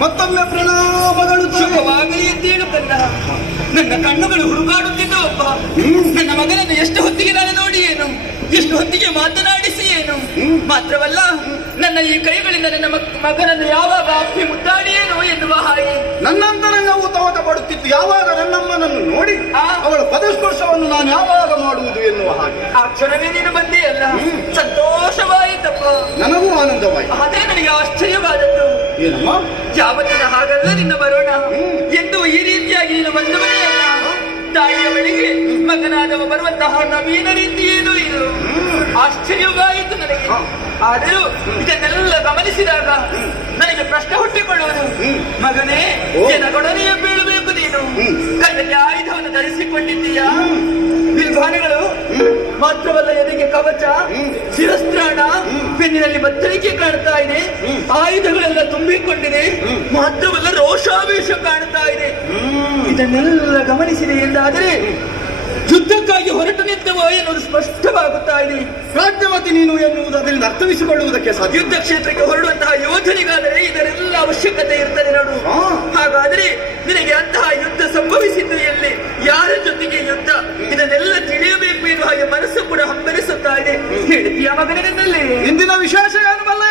ಮತ್ತೊಮ್ಮೆ ಪ್ರಣಾಮಗಳು ಶುಭವಾಗಲಿ ಅಂತ ಹೇಳುತ್ತಲ್ಲ. ನನ್ನ ಕಣ್ಣುಗಳು ಹುಡುಕಾಡುತ್ತಿದ್ದವಪ್ಪ. ನನ್ನ ಮಗನನ್ನು ಎಷ್ಟು ಹೊತ್ತಿಗೆ ನಾನು ನೋಡಿ ಏನು, ಎಷ್ಟು ಹೊತ್ತಿಗೆ ಮಾತನಾಡಿಸಿ ಏನು. ಮಾತ್ರವಲ್ಲ, ನನ್ನ ಈ ಕೈಗಳಿಂದ ನನ್ನ ಮಗನನ್ನು ಯಾವಾಗ ಅಪ್ಪಿ ಮುದ್ದಾಡಿ ಏನು ಎನ್ನುವ ಹಾಗೆ ನನ್ನಂತರಂಗವು ತವಕ ಪಡುತ್ತಿತ್ತು. ಯಾವಾಗ ನನ್ನಮ್ಮನನ್ನು ನೋಡಿ ಅವಳ ಪದಸ್ಪರ್ಶವನ್ನು ನಾನು ಯಾವಾಗ ಮಾಡುವುದು ಎನ್ನುವ ಹಾಗೆ ಆ ಕ್ಷಣವೇ ನೀನು ಬಂದೆಯಲ್ಲ, ಸಂತೋಷವಾಯಿತಪ್ಪ. ನನಗೂ ಆನಂದವಾಯಿತು. ಅದೇ ನನಗೆ ಆಶ್ಚರ್ಯವಾದದ್ದು. ಏನಮ್ಮ, ಯಾವತ್ತಿನ ಹಾಗಲ್ಲ ನಿನ್ನ ಬರೋಣ ಎಂದು ಈ ರೀತಿಯಾಗಿ ನೀನು ಬಂದವೇ ಅಲ್ಲ. ತಾಯಿಯ ಬಳಿಗೆ ಮಗನಾದವ ಬರುವಂತಹ ನವೀನ ರೀತಿ ಏನು ಇದು ಆಶ್ಚರ್ಯವಾಯಿತು ನನಗೆ. ಆದರೂ ಇದನ್ನೆಲ್ಲ ಗಮನಿಸಿದಾಗ ನನಗೆ ಪ್ರಶ್ನೆ ಹುಟ್ಟಿಕೊಳ್ಳುವುದು, ಮಗನೇ ಜನಗೊಡನೆಯ ಬೀಳಬೇಕು ನೀನು. ಕೈಯಲ್ಲಿ ಆಯುಧವನ್ನು ಧರಿಸಿಕೊಂಡಿದ್ದೀಯಾ, ಬಿಲ್ಭಾನಗಳು ಮಾತ್ರವಲ್ಲ, ಎದೆಗೆ ಕವಚ, ಶಿರಸ್ತ್ರಾಣ, ಬೆನ್ನಿನಲ್ಲಿ ಬತ್ತಳಿಕೆ ಕಾಣ್ತಾ ಇದೆ, ಆಯುಧಗಳೆಲ್ಲ ತುಂಬಿಕೊಂಡಿದೆ, ಮಾತ್ರವಲ್ಲ ರೋಷಾವೇಶ ಕಾಣ್ತಾ ಇದೆ. ಇದನ್ನೆಲ್ಲ ಗಮನಿಸಿದೆ ಎಂದಾದರೆ ಯುದ್ಧಕ್ಕಾಗಿ ಹೊರಟು ನಿಂತವೋ ಎನ್ನುವುದು ಸ್ಪಷ್ಟವಾಗುತ್ತಾ ಇದೆ. ಸಾಧ್ಯವತಿ ನೀನು ಎನ್ನುವುದು ಅದರಿಂದ ಅರ್ಥವಿಸಿಕೊಳ್ಳುವುದಕ್ಕೆ ಸಾಧ್ಯ. ಯುದ್ಧ ಕ್ಷೇತ್ರಕ್ಕೆ ಹೊರಡುವಂತಹ ಯೋಧನಿಗಾದರೆ ಇದರೆಲ್ಲ ಅವಶ್ಯಕತೆ ಇರ್ತದೆ ನೋಡು. ಹಾಗಾದರೆ ನಿನಗೆ ಅಂತಹ ಯುದ್ಧ ಸಂಭವಿಸಿದ್ದು ಎಲ್ಲಿ, ಯಾರ ಜೊತೆಗೆ ಯುದ್ಧ, ಇದನ್ನೆಲ್ಲ ತಿಳಿಯಬೇಕು ಎನ್ನುವ ಹಾಗೆ ಮನಸ್ಸು ಕೂಡ ಹಂಬಲಿಸುತ್ತಾ ಇದೆ. ಹೇಳ್ತೀಯ ಮಗನಿನಲ್ಲಿ ಇಂದಿನ ವಿಶೇಷ ಏನು ಬಲ್ಲ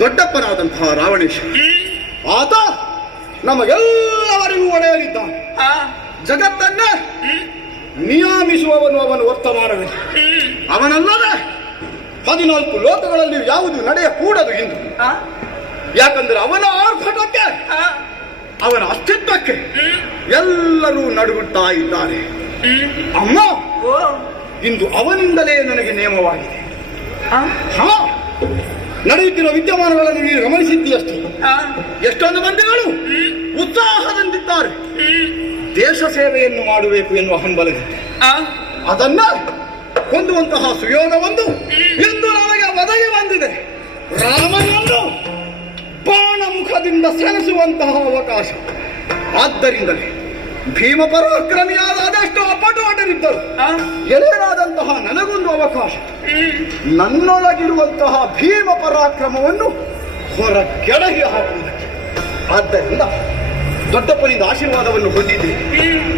ದೊಡ್ಡಪ್ಪನಾದಂತಹ ರಾವಣೇಶ ಆತ ನಮಗೆಲ್ಲವರಿಗೂ ಒಡೆಯಲಿದ್ದಾನೆ. ಜಗತ್ತನ್ನೇ ನಿಯಮಿಸುವವನು ಅವನು ವರ್ತಮಾನವೇ. ಅವನಲ್ಲದೆ 14 ಲೋಕಗಳಲ್ಲಿ ಯಾವುದು ನಡೆಯಕೂಡದು ಎಂದು. ಯಾಕಂದ್ರೆ ಅವನ ಆರ್ಭಟಕ್ಕೆ, ಅವನ ಅಸ್ತಿತ್ವಕ್ಕೆ ಎಲ್ಲರೂ ನಡುಗುತ್ತಾ ಇದ್ದಾರೆ. ಅಮ್ಮ, ಇಂದು ಅವನಿಂದಲೇ ನನಗೆ ನೇಮವಾಗಿದೆ. ನಡೆಯುತ್ತಿರುವ ವಿದ್ಯಮಾನಗಳನ್ನು ನೀವು ಗಮನಿಸಿದ್ದೀಯಷ್ಟೇ. ಎಷ್ಟೊಂದು ಮಂದಿಗಳು ಉತ್ಸಾಹದಿಂದಿದ್ದಾರೆ. ದೇಶ ಸೇವೆಯನ್ನು ಮಾಡಬೇಕು ಎನ್ನುವ ಹಂಬಲವಿದೆ. ಅದನ್ನ ಹೊಂದುವಂತಹ ಸುಯೋಗವೊಂದು ಇಂದು ನನಗೆ ಒದಗಿ ಬಂದಿದೆ. ರಾಮನನ್ನು ಬಾಣ ಮುಖದಿಂದ ಸೆಣಸುವಂತಹ ಅವಕಾಶ. ಆದ್ದರಿಂದಲೇ ಭೀಮ ಪರಾಕ್ರಮಿಯಾದ ಅದೆಷ್ಟೋ ಪಟುವಟರಿದ್ದರು. ಎಳೆಯರಾದಂತಹ ನನಗೊಂದು ಅವಕಾಶ. ನನ್ನೊಳಗಿರುವಂತಹ ಭೀಮ ಪರಾಕ್ರಮವನ್ನು ಹೊರಗೆಡಹಿ ಹಾಕುವುದಕ್ಕೆ. ಆದ್ದರಿಂದ ದೊಡ್ಡಪ್ಪನಿಂದ ಆಶೀರ್ವಾದವನ್ನು ಹೊಂದಿದ್ದೇನೆ.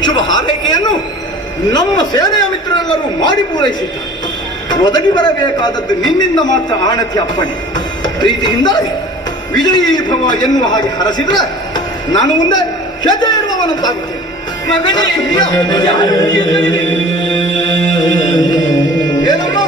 ಶುಭ ಹಾರೈಕೆಯನ್ನು ನಮ್ಮ ಸೇನೆಯ ಮಿತ್ರರೆಲ್ಲರೂ ಮಾಡಿ ಪೂರೈಸಿದ್ದಾರೆ. ಒದಗಿ ಬರಬೇಕಾದದ್ದು ನಿನ್ನಿಂದ ಮಾತ್ರ ಆಣತಿ ಅಪ್ಪಣೆ. ಪ್ರೀತಿಯಿಂದ ವಿಜಯೀ ಭವ ಎನ್ನುವ ಹಾಗೆ ಹರಸಿದ್ರೆ ನಾನು ಮುಂದೆ ಹೆಜ್ಜೆ ಇರುವವನಂತಾಗುತ್ತೇನೆ. ಏನಮ್ಮ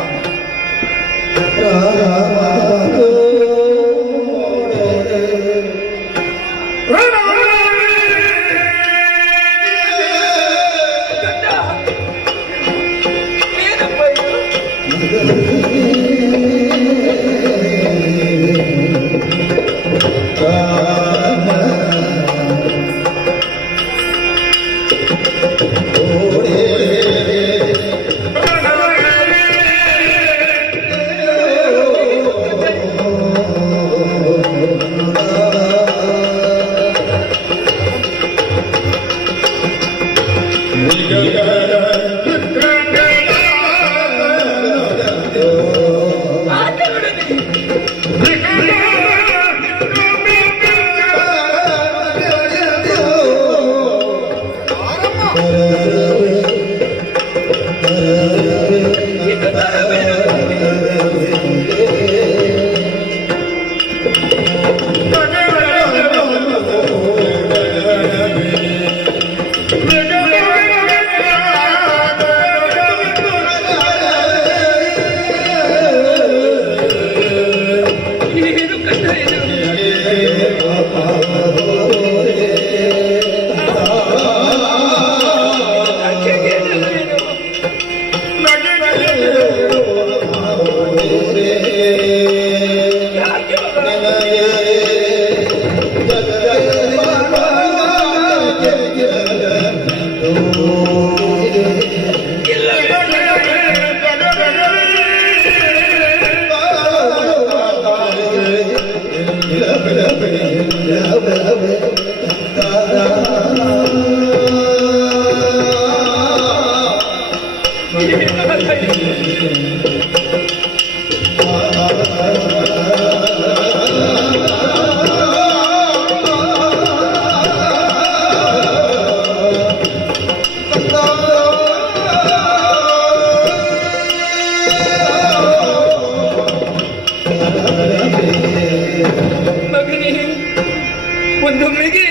ಒಂದೊಮ್ಮೆಗೆ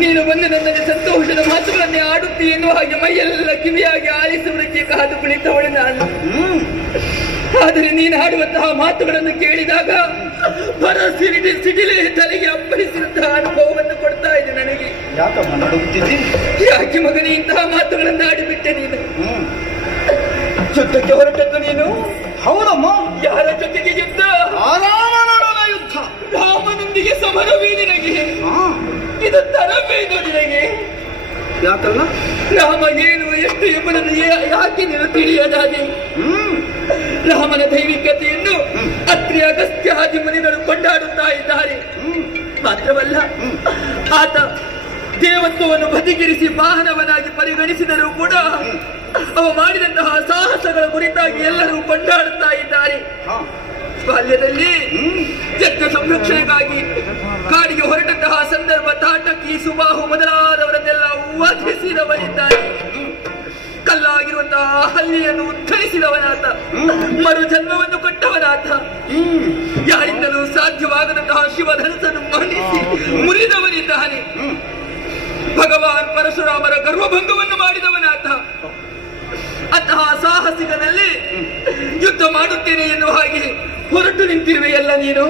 ನೀನು ಬಂದು ನನ್ನಲ್ಲಿ ಸಂತೋಷದ ಮಾತುಗಳನ್ನೇ ಆಡುತ್ತಿ ಎನ್ನುವ ಹಾಗೆ ಮೈಯೆಲ್ಲ ಕಿವಿಯಾಗಿ ಆಲಿಸುವುದಕ್ಕೆ ಕಾದು ಕುಳಿತವಳು ನಾನು. ಆದರೆ ನೀನು ಆಡುವಂತಹ ಮಾತುಗಳನ್ನು ಕೇಳಿದಾಗ ಬರ ಸಿಡಿಲೇ ತಲೆಗೆ ಅಪ್ಪಳಿಸಿದಂತಹ ಅನುಭವವನ್ನು ಕೊಡ್ತಾ ಇದೆ ನನಗೆ. ಯಾಕೆ ಮಗನೇ ಇಂತಹ ಮಾತುಗಳನ್ನು ಆಡಿಬಿಟ್ಟೆ ನೀನು? ಯುದ್ಧಕ್ಕೆ ಹೊರಟದ್ದು ನೀನು? ಹೌದಮ್ಮ. ಯಾರ ಜೊತೆಗೆ ಯುದ್ಧ? ಯುದ್ಧ. ರಾಮನೊಂದಿಗೆ ಸಮರವೇ ನಿನಗೆ? ಇದು ತರಬೇದು ನಿನಗೆ? ಯಾಕಲ್ಲ? ರಾಮ ಏನು ಎಷ್ಟು ಎಂಬುದನ್ನು ಯಾಕೆ ನೀನು ತಿಳಿಯದಾದೆ? ರಾಮನ ದೈವಿಕತೆಯನ್ನು ಅತ್ರಿ ಅಗಸ್ತ್ಯಾದಿ ಮುನಿಗಳು ಕೊಂಡಾಡುತ್ತಾ ಇದ್ದಾರೆ. ಮಾತ್ರವಲ್ಲ, ಆತ ದೇವತ್ವವನ್ನು ಬದಿಗಿರಿಸಿ ವಾಹನವನಾಗಿ ಪರಿಗಣಿಸಿದರೂ ಕೂಡ ಅವ ಮಾಡಿದಂತಹ ಸಾಹಸಗಳ ಕುರಿತಾಗಿ ಎಲ್ಲರೂ ಕೊಂಡಾಡುತ್ತಾ ಇದ್ದಾರೆ. ಬಾಲ್ಯದಲ್ಲಿ ಜಗ್ಗ ಸಂರಕ್ಷಣೆಗಾಗಿ ಕಾಡಿಗೆ ಹೊರಟಂತಹ ಸಂದರ್ಭ ತಾಟಕಿ ಸುಬಾಹು ಮೊದಲಾದವರನ್ನೆಲ್ಲ ವಧಿಸಿದವರಿದ್ದಾರೆ. ಹಲ್ಲಾಗಿರುವಂತಹ ಹಲ್ಲಿಯನ್ನು ಉತ್ತರಿಸಿದವನಾತ, ಮರು ಜನ್ಮವನ್ನು ಕೊಟ್ಟವನಾತ, ಯಾರಿಂದಲೂ ಸಾಧ್ಯವಾಗದಂತಹ ಶಿವಧನಸನ್ನು ಮಣಿಸಿ ಮುರಿದವನಿದ್ದಾನೆ. ಭಗವಾನ್ ಪರಶುರಾಮರ ಗರ್ವಭಂಗವನ್ನು ಮಾಡಿದವನಾತ. ಅಂತಹ ಸಾಹಸಿಕನಲ್ಲಿ ಯುದ್ಧ ಮಾಡುತ್ತೇನೆ ಎನ್ನುವ ಹಾಗೆ ಹೊರಟು ನಿಂತಿರುವೆಯಲ್ಲ ನೀನು.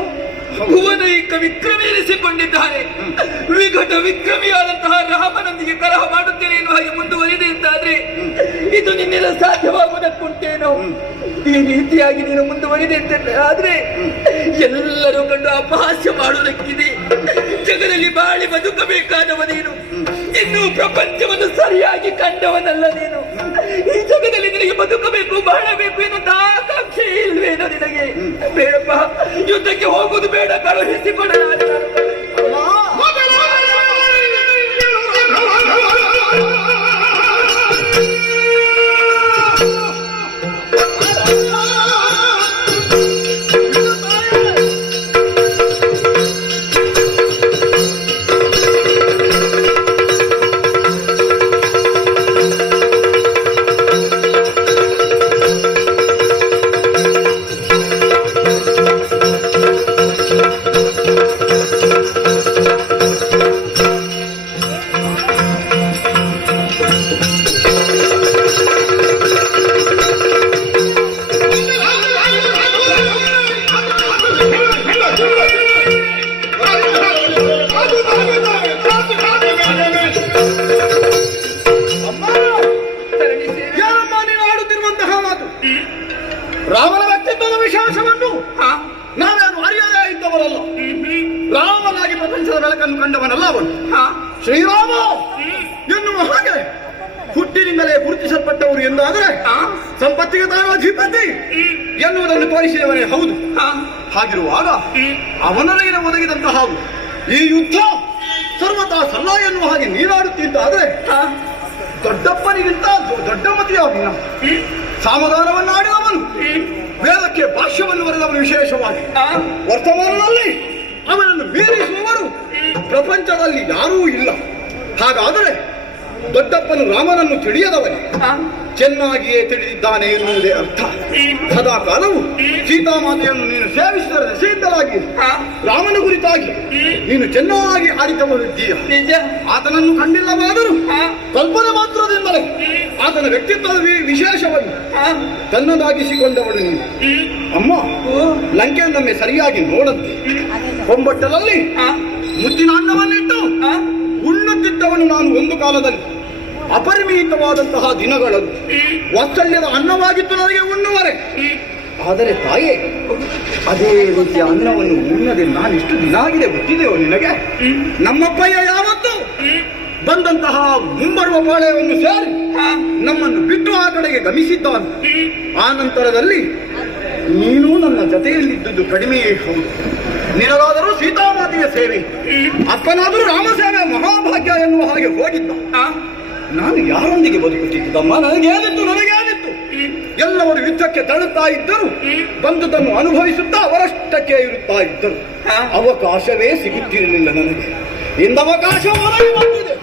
ಭುವನೈಕ ವಿಕ್ರಮಿ ಎನಿಸಿಕೊಂಡಿದ್ದಾನೆ. ವಿಘಟ ವಿಕ್ರಮಿಯಾದಂತಹ ರಾಮನೊಂದಿಗೆ ಕಲಹ ಮಾಡುತ್ತೇನೆ ಎನ್ನುವ ಹಾಗೆ ಮುಂದುವರಿದೆ ಅಂತಾದ್ರೆ ಇದು ನಿನ್ನಿಂದ ಸಾಧ್ಯವಾಗುವುದಕ್ಕುಂಟೇನೋ? ಈ ರೀತಿಯಾಗಿ ನೀನು ಮುಂದುವರಿದೆ ಅಂತ ಆದ್ರೆ ಎಲ್ಲರೂ ಕಂಡು ಅಪಹಾಸ್ಯ ಮಾಡುವುದಕ್ಕಿದೆ. ಜಗದಲ್ಲಿ ಬಾಳಿ ಬದುಕಬೇಕಾದವ ನೀನು. ಇನ್ನು ಪ್ರಪಂಚವನ್ನು ಸರಿಯಾಗಿ ಕಂಡವನಲ್ಲ ನೀನು. ಈ ಜಗದಲ್ಲಿ ನಿನಗೆ ಬದುಕಬೇಕು, ಬಾಳಬೇಕು ಎನ್ನುವಂತಹ ಆಕಾಂಕ್ಷೆ ಇಲ್ವೇನೋ ನಿನಗೆ? ಬೇಡಪ್ಪ, ಯುದ್ಧಕ್ಕೆ ಹೋಗುವುದು ಬೇಡ, ಕಳುಹಿಸಿಕೊಡಲಾರೆ. ರಾಮನ ವ್ಯಕ್ತಿತ್ವದ ವಿಶ್ವಾಸವನ್ನು ನಾವೇನು ಅರಿಯದೇ ಇದ್ದವರಲ್ಲ. ರಾಮನಾಗಿ ಪ್ರಪಂಚದ ಬೆಳಕನ್ನು ಕಂಡವನಲ್ಲ ಅವನು. ಶ್ರೀರಾಮ ಎನ್ನುವ ಹಾಗೆ ಹುಟ್ಟಿನಿಂದಲೇ ಗುರುತಿಸಲ್ಪಟ್ಟವರು ಎಂದಾದರೆ ಸಂಪತ್ತಿಗೆ ತಾನು ಅಧಿಪತಿ ಎನ್ನುವುದನ್ನು ತೋರಿಸಿದವನೇ ಹೌದು. ಹಾಗಿರುವಾಗ ಅವನೊಳಗಿನ ಒದಗಿದಂತಹ ಈ ಯುದ್ಧ ಸರ್ವತಾ ಸಲ್ಲ ಎನ್ನುವ ಹಾಗೆ ನೀನಾಡುತ್ತಿದ್ದಾದ್ರೆ ದೊಡ್ಡಪ್ಪನಿಗಿಂತ ದೊಡ್ಡ ಮತಿಯವನು, ಸಾಮಗಾನವನ್ನು ಆಡಿದವನು, ವೇದಕ್ಕೆ ಭಾಷ್ಯವನ್ನು ಬರೆದವನು, ವಿಶೇಷವಾಗಿ ವರ್ತಮಾನದಲ್ಲಿ ಅವನನ್ನು ಮೀರಿಸುವವರು ಪ್ರಪಂಚದಲ್ಲಿ ಯಾರೂ ಇಲ್ಲ. ಹಾಗಾದರೆ ದೊಡ್ಡಪ್ಪನು ರಾಮನನ್ನು ತಿಳಿಯದವನೇ, ಚೆನ್ನಾಗಿಯೇ ತಿಳಿದಿದ್ದಾನೆ ಎನ್ನುವುದೇ ಅರ್ಥ. ಸದಾ ಕಾಲವು ಸೀತಾಮಾತೆಯನ್ನು ನೀನು ಸೇವಿಸಿದರೆ ಸಿದ್ಧಲಾಗಿ ರಾಮನ ಕುರಿತಾಗಿ ನೀನು ಚೆನ್ನಾಗಿ ಅರಿತವನಿದ್ದೀಯ. ಆತನನ್ನು ಕಂಡಿಲ್ಲವಾದರೂ ಕಲ್ಪನೆ ಮಾತ್ರದಿಂದಲೇ ಆತನ ವ್ಯಕ್ತಿತ್ವದ ವಿಶೇಷವನ್ನು ತನ್ನದಾಗಿಸಿಕೊಂಡವಳು ನೀನು. ಅಮ್ಮ, ಲಂಕೆಯನ್ನೊಮ್ಮೆ ಸರಿಯಾಗಿ ನೋಡಂತೆ. ಕೊಂಬಟ್ಟಲಲ್ಲಿ ಮುದ್ದಿನ ಅನ್ನವನ್ನಿಟ್ಟು ಉಣ್ಣುತ್ತಿದ್ದವನು ನಾನು ಒಂದು ಕಾಲದಲ್ಲಿ. ಅಪರಿಮಿತವಾದಂತಹ ದಿನಗಳಲ್ಲಿ ವಾತ್ಸಲ್ಯದ ಅನ್ನವಾಗಿತ್ತು ನನಗೆ ಉಣ್ಣುವರೆ. ಆದರೆ ತಾಯೇ, ಅದೇ ರೀತಿಯ ಅನ್ನವನ್ನು ಉಣ್ಣದೆ ನಾನಿಷ್ಟು ದಿನ ಆಗಿದೆ ಗೊತ್ತಿದೆಯೋ ನಿನಗೆ? ನಮ್ಮಪ್ಪಯ್ಯ ಯಾವತ್ತು ಬಂದಂತಹ ಮುಂಬರುವ ಪಾಳೆಯವನ್ನು ಸೇರಿ ನಮ್ಮನ್ನು ಬಿಟ್ಟು ಆ ಕಡೆಗೆ ಗಮಿಸಿದ್ದಾನೆ. ಆ ನಂತರದಲ್ಲಿ ನೀನು ನನ್ನ ಜೊತೆಯಲ್ಲಿದ್ದುದು ಕಡಿಮೆಯೇ ಹೌದು. ನಿನಗಾದರೂ ಸೀತಾಮಾತೆಯ ಸೇವೆ, ಅಪ್ಪನಾದರೂ ರಾಮ ಸೇವೆ ಮಹಾಭಾಗ್ಯ ಎನ್ನುವ ಹಾಗೆ ಹೋಗಿದ್ದ. ನಾನು ಯಾರೊಂದಿಗೆ ಬದುಕುತ್ತಿದ್ದಮ್ಮ? ನನಗೇನಿತ್ತು? ಎಲ್ಲವರು ಯುದ್ಧಕ್ಕೆ ತಳ್ಳುತ್ತಾ ಇದ್ದರು, ಬಂದುದನ್ನು ಅನುಭವಿಸುತ್ತಾ ಅವರಷ್ಟಕ್ಕೆ ಇರುತ್ತಾ ಇದ್ದರು. ಅವಕಾಶವೇ ಸಿಗುತ್ತಿರಲಿಲ್ಲ ನನಗೆ. ಇಂದವಕಾಶ ಒದಗಿ ಬಂದಿದೆ.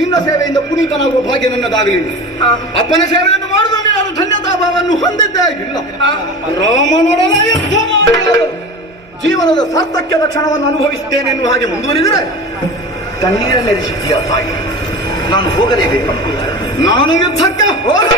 ನಿನ್ನ ಸೇವೆಯಿಂದ ಪುನೀತನಾಗುವ ಭಾಗ್ಯ ನನ್ನದಾಗಲಿಲ್ಲ. ಅಪ್ಪನ ಸೇವೆಯನ್ನು ಮಾಡುವುದರಲ್ಲಿ ನಾನು ಧನ್ಯತಾ ಭಾವವನ್ನು ಹೊಂದಿದ್ದೇ ಇಲ್ಲ. ರಾಮನೊಡನೆ ಯುದ್ಧ ಮಾಡಿ ಜೀವನದ ಸಾರ್ಥಕ್ಯದ ಕ್ಷಣವನ್ನು ಅನುಭವಿಸುತ್ತೇನೆ ಎನ್ನುವ ಹಾಗೆ ಮುಂದುವರಿದರೆ ಕಣ್ಣೀರನ್ನೆರಿಸುತ್ತೀಯ ತಾಯಿ. ನಾನು ಹೋಗಲೇಬೇಕಮ್ಮ. ನಾನು ಯುದ್ಧಕ್ಕೆ ಹೋಗ